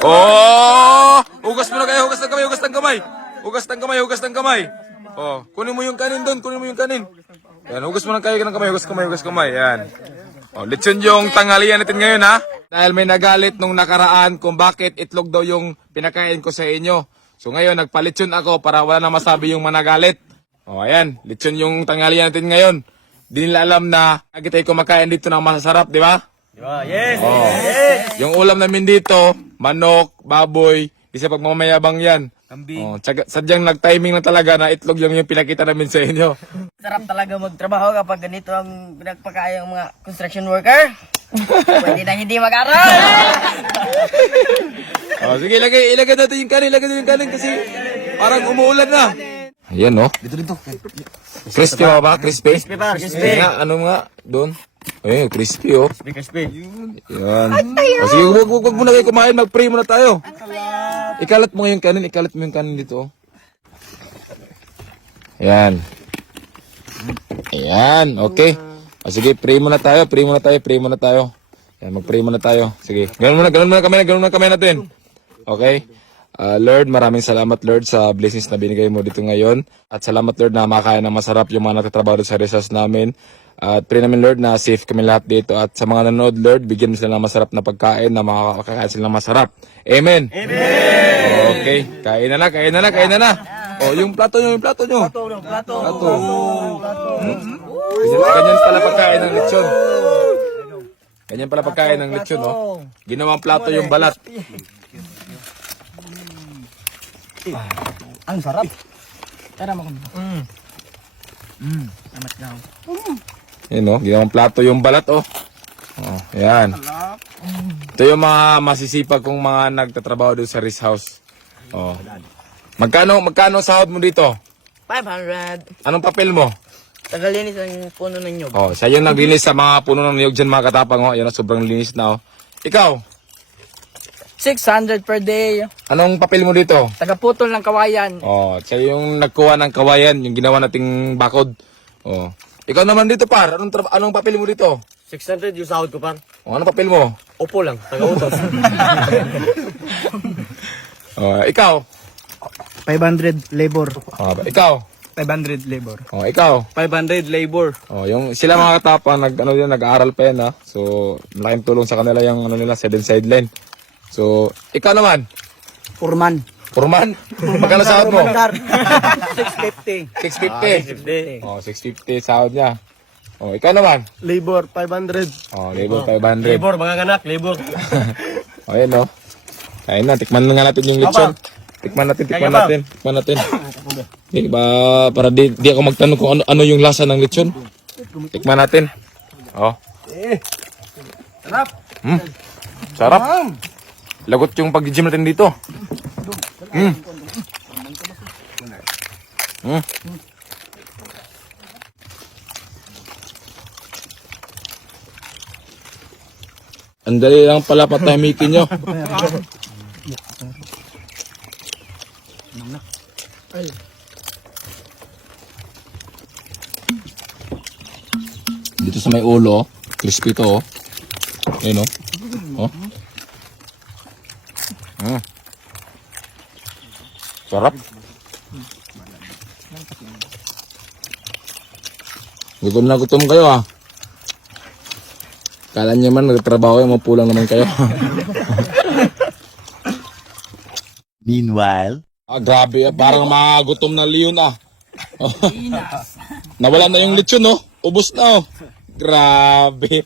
Oh! Hugas mo na kayo, hugas ng kamay, hugas ng kamay. Hugas ng kamay, hugas ng kamay. Oh, kunin mo yung kanin doon, kunin mo yung kanin. Yan, hugas mo na kayo ng kamay, hugas kamay, hugas kamay. Yan. Oh, lechon yung tanghalian natin ngayon ha. Dahil may nagalit nung nakaraan kung bakit itlog daw yung pinakain ko sa inyo. So ngayon, nagpalechon ako para wala na masabi yung managalit. Oh, ayan, lechon yung tanghalian natin ngayon. Di nila alam na lagi tayo kumakain dito ng masasarap, di ba? Yes! Oh. Yung ulam namin dito, manok, baboy, isa pagmamayabang yan. Oh, sadyang nag-timing na talaga na itlog yung pinakita namin sa inyo. Sarap talaga magtrabaho kapag ganito ang pinagpakain ng mga construction worker. Pwede na hindi mag-aral! Oh, sige, ilagay natin yung kanin kasi parang umuulan na. Ayan, no? Dito. Crispy ba? Crispy? Crispy pa, crispy. Nga, ano nga, doon. Ayun, crispy, oh. Crispy. Yan. O, sige, wag muna kayo kumain, mag-pray muna tayo. Ikalat mo yung kanin, dito, oh. Ayan. Ayan, okay. O, sige, pray muna tayo. Ayan, mag-pray muna tayo. Sige, ganun muna kami natin. Okay? Lord, maraming salamat Lord sa blessings na binigay mo dito ngayon. At salamat Lord na makain ng masarap yung mga nagtatrabaho sa resource namin. At pray namin Lord na safe kami lahat dito. At sa mga nanonood Lord, bigyan mo sila ng masarap na pagkain na makakain sila ng masarap. Amen. Okay, kain na. Oh, yung plato nyo. Plato. Ganyan pala pagkain ng lechon. Ganyan pala pagkain ng lechon, oh. Ginawang plato yung balat. Ang sarap. Tara mo kami. Amat daw. Yan, oh. Ginawang plato yung balat, oh. Oh, yan. Ito yung mga masisipag kong mga nagtatrabaho doon sa Rice House. Oh. Magkano sahod mo dito? 500. Anong papel mo? Tagalinis ang puno ng nyog. Oh, siya yung naglinis sa mga puno ng niyog dyan, mga katapang, oh. Yan, oh, sobrang linis na, oh. Ikaw, 600 per day. anong papel mo dito? Tagaputol ng kawayan. Oh, siya yung nagkuha ng kawayan, yung ginawa nating bakod. Oh. Ikaw naman dito, par. Anong papel mo dito? 600 yung sahod ko, par. Oh, anong papel mo? Opo lang, taga-utos. Oh, ikaw. 500 labor. Oh, ikaw. 500 labor. Oh, ikaw. 500 labor. Oh, yung sila mga katapang nag-aaral pa yan, ha. So, malaking tulong sa kanila yung sideline. So, ikaw naman. Foreman. Purman. Magkano sahod mo? 650. 650. Oh, 650 sahod niya. Oh, ikaw naman. Labor 500. Oh, labor 500. Labor, mga anak, labor. Oh, yan, no. Kain na, tikman na nga natin yung lechon. Tikman natin. Okay, para di ako magtanong kung ano yung lasa ng lechon. Tikman natin. Oh. Sarap. Sarap. Lagot yung pag-gym natin dito. Ang dali lang pala patahimikin nyo. Dito sa may ulo, crispy to, oh. Ayun, oh. Oh. Sarap. Gutom kayo, ah. Kala niyo man nagtrabaho kayo, mapulang naman kayo. Meanwhile, Grabe, parang mga gutom na leon, ah. Nawala na yung lechon, oh. Ubos na, oh. Grabe.